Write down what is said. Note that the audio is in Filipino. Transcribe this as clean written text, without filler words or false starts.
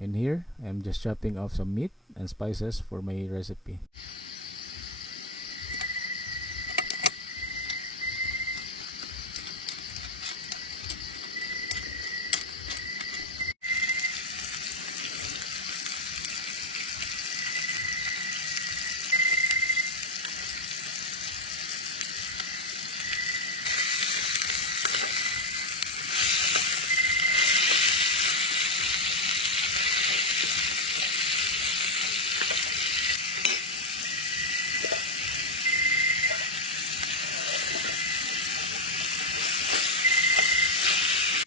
And here, I'm just chopping off some meat and spices for my recipe.